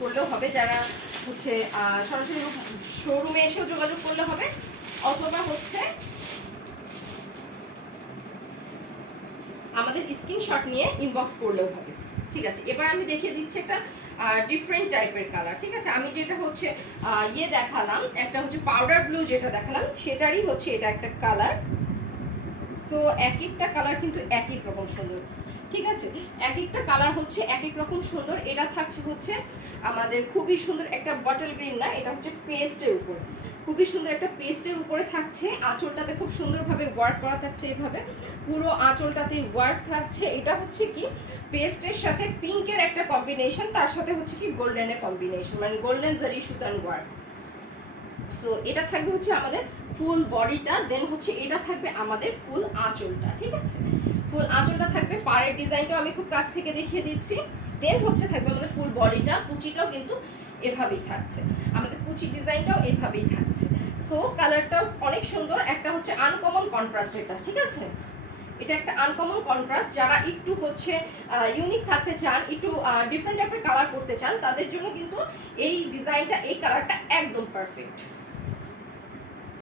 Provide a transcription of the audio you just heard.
করলেও হবে, যারা হচ্ছে সরাসরি শোরুমে এসেও যোগাযোগ করলে হবে, অথবা হচ্ছে আমাদের স্ক্রিনশট নিয়ে ইনবক্স করলেও হবে। ঠিক আছে, এবার আমি দেখিয়ে দিচ্ছি একটা ডিফারেন্ট টাইপের কালার। ঠিক আছে, আমি যেটা হচ্ছে দেখালাম, একটা হচ্ছে পাউডার ব্লু যেটা দেখালাম, সেটারই হচ্ছে এটা একটা কালার। তো এক একটা কালার কিন্তু এক এক রকম সুন্দর। ঠিক আছে, এক একটা কালার হচ্ছে এক এক রকম সুন্দর। এটা থাকছে হচ্ছে আমাদের খুবই সুন্দর একটা বটল গ্রিন, না এটা হচ্ছে পেস্টের উপর, খুবই সুন্দর একটা পেস্টের উপরে থাকছে। আঁচলটাতে খুব সুন্দরভাবে ওয়ার্ক করা থাকছে, এভাবে পুরো আঁচলটাতে ওয়ার্ক থাকছে। এটা হচ্ছে কি পেস্টের সাথে পিঙ্কের একটা কম্বিনেশন, তার সাথে হচ্ছে কি গোল্ডেনের কম্বিনেশন, মানে গোল্ডেন জারি সুতান ওয়ার্ক। সো এটা থাকবে হচ্ছে আমাদের ফুল বডিটা, দেন হচ্ছে এটা থাকবে আমাদের ফুল আঁচলটা। ঠিক আছে, ফুল আঁচলটা থাকবে, পাড়ের ডিজাইনটাও আমি খুব কাছ থেকে দেখিয়ে দিচ্ছি। দেন হচ্ছে থাকবে আমাদের ফুল বডিটা, কুচিটাও কিন্তু এভাবেই থাকছে, আমাদের কুচি ডিজাইনটাও এভাবেই থাকছে। সো কালারটাও অনেক সুন্দর, একটা হচ্ছে আনকমন কন্ট্রাস্ট এটা। ঠিক আছে, এটা একটা আনকমন কন্ট্রাস্ট, যারা একটু হচ্ছে ইউনিক থাকতে চান, একটু ডিফারেন্ট টাইপের কালার করতে চান, তাদের জন্য কিন্তু এই ডিজাইনটা, এই কালারটা একদম পারফেক্ট।